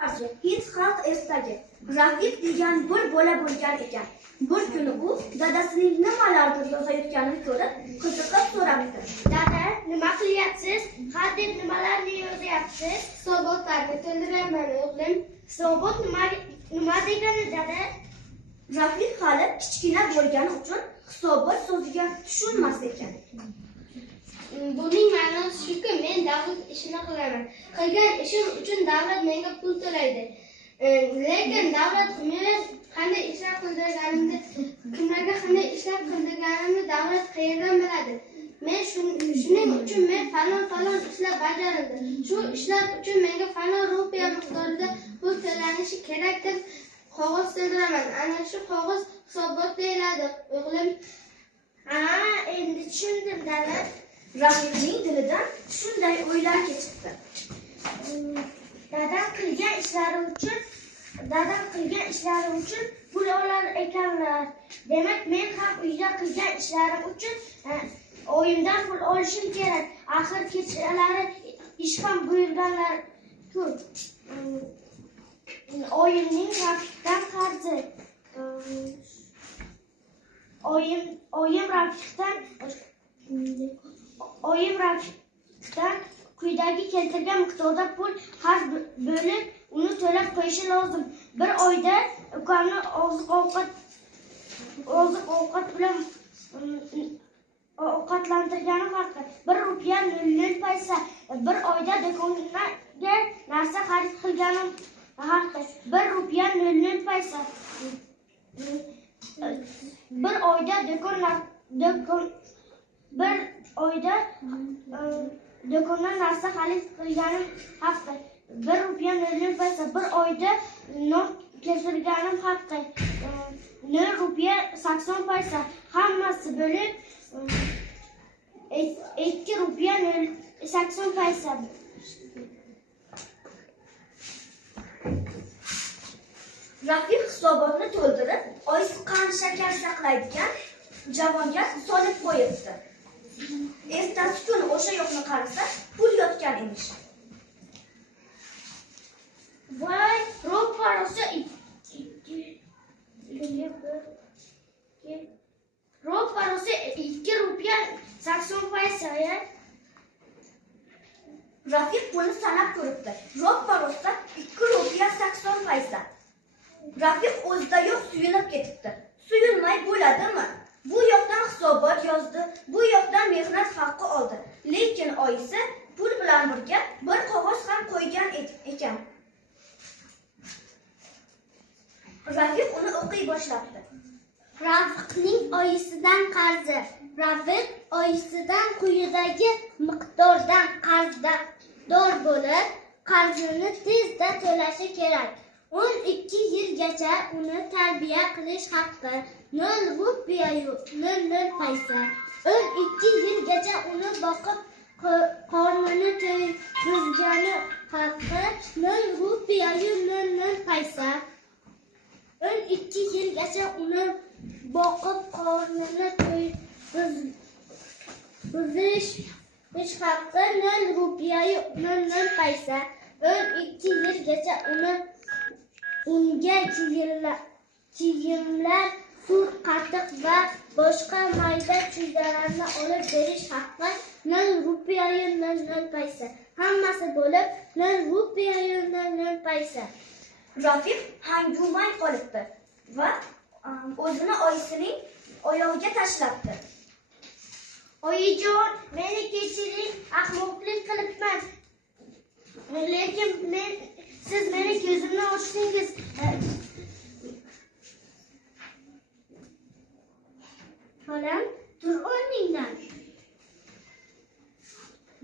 Hech xalq ertagi Rafiq degan bir bola bo'lgan ekan. Bir kuni u dadasining nimalardir yozayotganini ko'rib, qiziqib so'rabdi. Dada, nima qilyapsiz? Hadeb nimalarni yozyapsiz? Hisobotlarni to'ldiraman o'g'lim. Hisobot nima degani dada? Rafiq hali kichkina bo'lgani uchun hisobot so'ziga tushunmas ekan. Buning ma'nosi shuki, men davlat ishini qilaman. Qilgan ishim uchun davlat menga pul to'laydi. Lekin davlat men qanday ishlar qildirganimni, kimlarga qanday ishlar qildirganimni davlat qayerdan biladi? Men shuning uchun men falon ishlar bajarildi. Shu ishlar uchun menga falon rupiya miqdorida pul to'lanishi kerak deb qog'oz to'ldiraman. Ana shu qog'oz hisobot deyiladi, o'g'lim. Endi tushundim, dada. Rafiqning dilidan shunday o'ylar kechibdi. Dadam qilgan ishlari uchun pul olar ekanlar. Demak, men ham uyda qilgan ishlarim uchun oyimdan pul olishim kerak. Axir kechalari ish ham buyurganlar-ku. Oyimning Rafiqdan qarzi. Oyim Rafiqdan quyidagi keltirgan miqdorda pul qarz bo'lib, uni to'lab qo'yishi lozim. Bir oyda ukamni oziq-ovqat bilan ovqatlantirgani haqi 1 rupiya 00 paysa. Bir oyda do'konga narsa xarid qilganim haqi 1 rupiya 00 paysa. Bir oyda do'kondan narsa xarid qilganim haqi 1 rupiya 00 paysa. Bir oyda non keltirganim haqi 0 rupiya 80 paysa. Hammasi bo'lib 2 rupiya 80 paysa. Rafiq hisobotni to'ldirib, oyisi qand shakar saqlaydigan javonga solib qo'yibdi. Ertasi kuni o'sha yoqni qarasa, pul yotgan emish. Voy, ro'parosi 2 rupiya 80 paysa. Rafiq pulni sanab ko'ribdi. Ro'parosda 2 rupiya 80 paysa. Rafiq o'zidayoq suyunib ketibdi. Suyunmay bo'ladimi? Bu yoqdan hisobot yozdi, bu yoqdan mehnat haqqi oldi. Lekin oyisi pul bilan birga bir qog'oz ham qo'ygan ekan. Rafiq uni o'qiy boshladi. Rafiqning oyisidan qarzi. Rafiq oyisidan quyidagi miqdordan qarzdor bo'lib, qarzini tezda to'lashi kerak. 12 yilgacha uni tarbiya qilish haqqi 0 rupiya 00 paysa. 12 yilgacha uni boqib qornini to'ygizgani haqqi 0 rupiya 00 paysa. 12 yilgacha uni boqib qornini to'yg'izish haqqi 0 rupiya 00 paysa. 12 yilgacha unga kiyimlar, suv, qatiq va boshqa mayda chuydalarni olib berish haqqi 0 rupiya 00 paysa. Hammasi bo'lib 0 rupiya 00 paysa. Rafiq hangumay qolibdi va o'zini oyisining oyog'iga tashlabdi. Oyijon, meni kechiring, ahmoqlik qilibman. Lekin siz meni ko'zimni ochdingiz. Bolam, tur o'rningdan.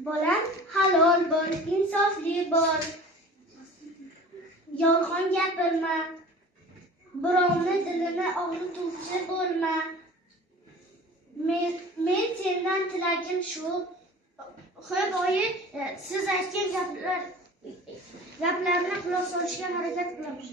Bolam, halol bo'l, insofli bo'l. Yolg'on gapirma. Birovni dilini og'rituvchi bo'lma. Men sendan tilagim shu. Xo'p, oyi, siz aytgan gaplarni quloq solishga harakat qilamiz.